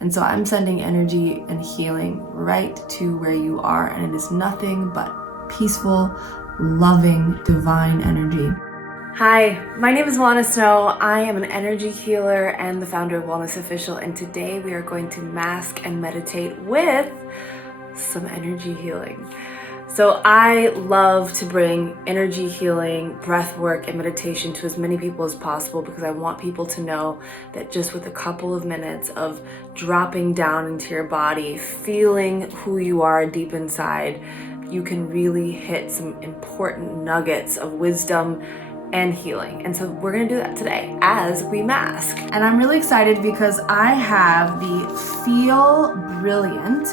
And so I'm sending energy and healing right to where you are, and it is nothing but peaceful, loving, divine energy. Hi, my name is Millana Snow. I am an energy healer and the founder of Wellness Official, and today we are going to mask and meditate with some energy healing. So I love to bring energy healing, breath work, and meditation to as many people as possible because I want people to know that just with a couple of minutes of dropping down into your body, feeling who you are deep inside, you can really hit some important nuggets of wisdom and healing. And so we're gonna do that today as we mask. And I'm really excited because I have the Feel Brilliant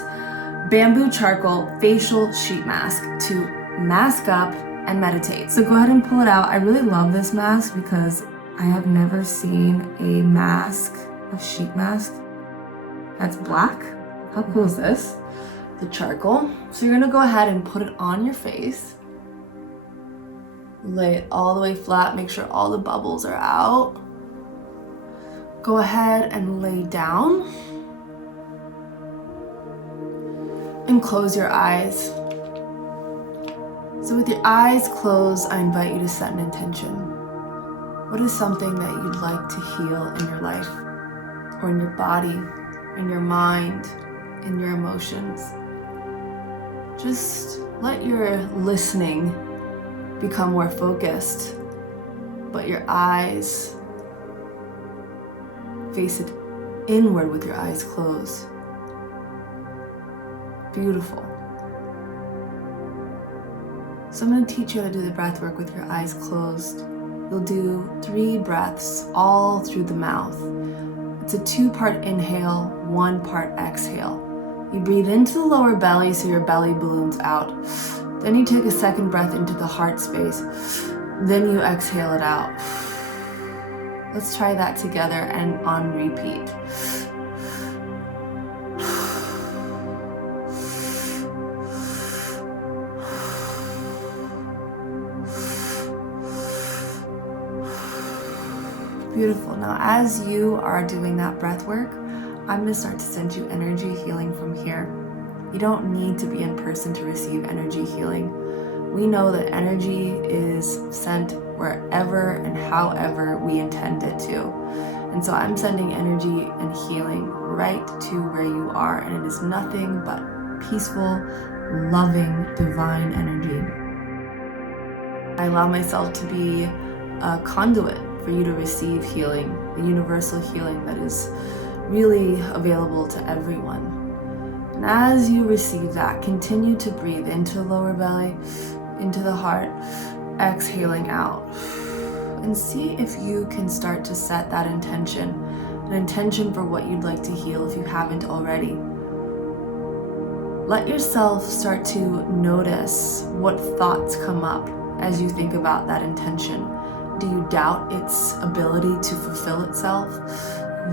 Bamboo Charcoal Facial Sheet Mask to mask up and meditate. So go ahead and pull it out. I really love this mask because I have never seen a mask, a sheet mask, that's black. How cool is this? The charcoal. So you're gonna go ahead and put it on your face. Lay it all the way flat, make sure all the bubbles are out. Go ahead and lay down. And close your eyes. So with your eyes closed, I invite you to set an intention. What is something that you'd like to heal in your life, or in your body, in your mind, in your emotions? Just let your listening become more focused, but your eyes face it inward with your eyes closed. Beautiful. So I'm going to teach you how to do the breath work with your eyes closed. You'll do 3 breaths all through the mouth. It's a 2-part inhale, 1 part exhale. You breathe into the lower belly so your belly balloons out. Then you take a second breath into the heart space. Then you exhale it out. Let's try that together and on repeat. Beautiful. Now, as you are doing that breath work, I'm going to start to send you energy healing from here. You don't need to be in person to receive energy healing. We know that energy is sent wherever and however we intend it to. And so I'm sending energy and healing right to where you are, and it is nothing but peaceful, loving, divine energy. I allow myself to be a conduit for you to receive healing, the universal healing that is really available to everyone. And as you receive that, continue to breathe into the lower belly, into the heart, exhaling out. And see if you can start to set that intention, an intention for what you'd like to heal if you haven't already. Let yourself start to notice what thoughts come up as you think about that intention. Do you doubt its ability to fulfill itself?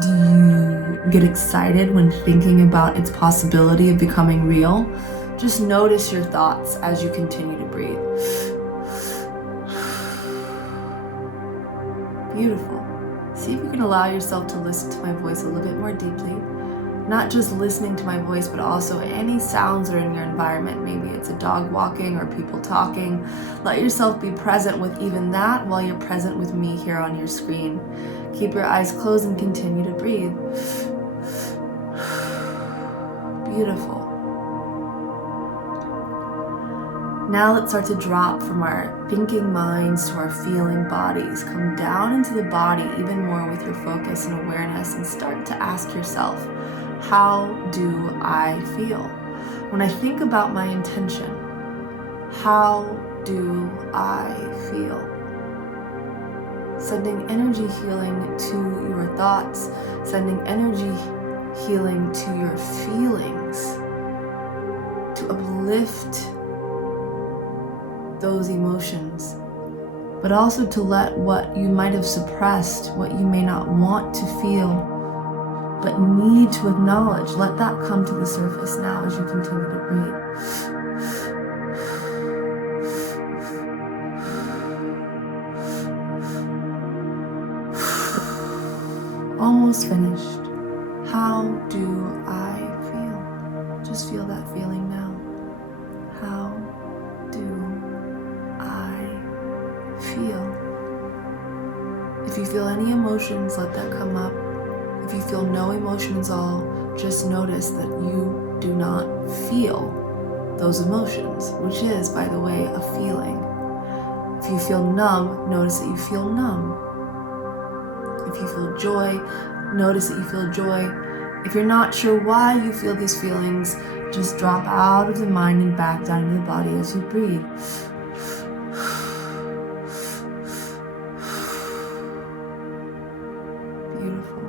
Do you get excited when thinking about its possibility of becoming real? Just notice your thoughts as you continue to breathe. Beautiful. See if you can allow yourself to listen to my voice a little bit more deeply. Not just listening to my voice, but also any sounds that are in your environment. Maybe it's a dog walking or people talking. Let yourself be present with even that while you're present with me here on your screen. Keep your eyes closed and continue to breathe. Beautiful. Now let's start to drop from our thinking minds to our feeling bodies. Come down into the body even more with your focus and awareness, and start to ask yourself, how do I feel? When I think about my intention, how do I feel? Sending energy healing to your thoughts, sending energy healing to your feelings, to uplift those emotions, but also to let what you might have suppressed, what you may not want to feel, but need to acknowledge, let that come to the surface now as you continue to breathe. Almost finished. How do any emotions, let that come up. If you feel no emotions at all, just notice that you do not feel those emotions, which is, by the way, a feeling. If you feel numb, notice that you feel numb. If you feel joy, notice that you feel joy. If you're not sure why you feel these feelings, just drop out of the mind and back down into the body as you breathe. Beautiful.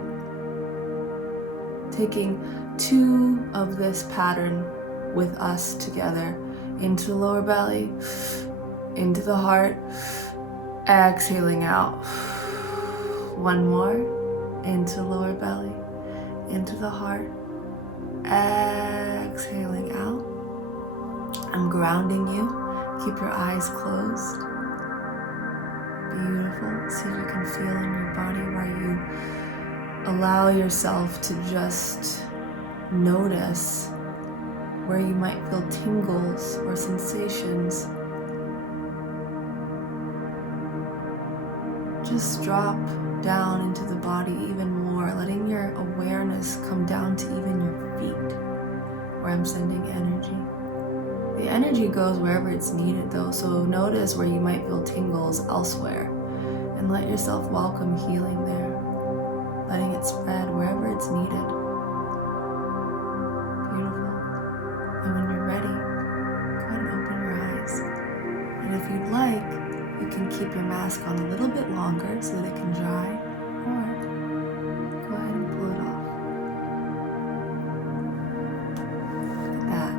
Taking 2 of this pattern with us together into the lower belly, into the heart, exhaling out. 1 more, into the lower belly, into the heart, exhaling out. I'm grounding you. Keep your eyes closed. Beautiful. See if you can feel in your body where you allow yourself to just notice where you might feel tingles or sensations. Just drop down into the body even more, letting your awareness come down to even your feet, where I'm sending energy. The energy goes wherever it's needed though, so notice where you might feel tingles elsewhere, and let yourself welcome healing there, letting it spread wherever it's needed. Beautiful. And when you're ready, go ahead and open your eyes. And if you'd like, you can keep your mask on a little bit longer so that it can dry, or go ahead and pull it off. Like that.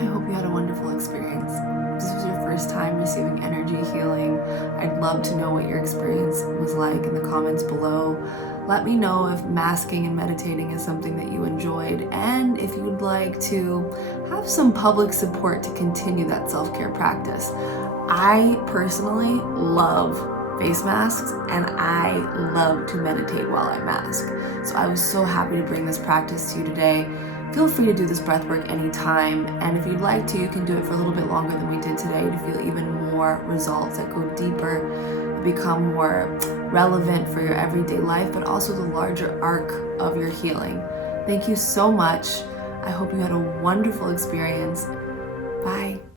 I hope you had a wonderful experience. If this was your first time receiving energy healing, I'd love to know what your experience was like in the comments below. Let me know if masking and meditating is something that you enjoyed, and if you would like to have some public support to continue that self-care practice. I personally love face masks, and I love to meditate while I mask. So I was so happy to bring this practice to you today. Feel free to do this breath work anytime, and if you'd like to, you can do it for a little bit longer than we did today to feel even more results that go deeper, become more relevant for your everyday life, but also the larger arc of your healing. Thank you so much. I hope you had a wonderful experience. Bye.